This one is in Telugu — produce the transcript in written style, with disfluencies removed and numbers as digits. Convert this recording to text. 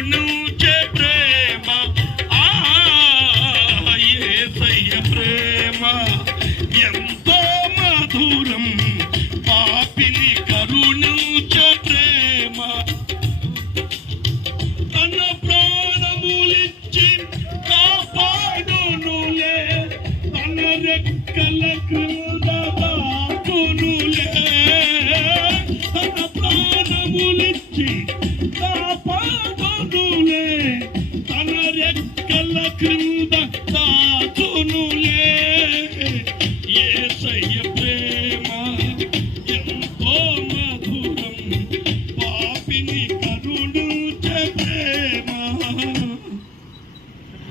కరుణించే ప్రేమ యేసయ్య ప్రేమ ఎంతో మధురం పాపిని కరుణించే ప్రేమ తన ప్రాణములిచ్చి కాపాడునులే తన రెక్కల క్రింద దాచునులే తన ప్రాణములిచ్చి కాపాడునులే తన రెక్కల క్రింద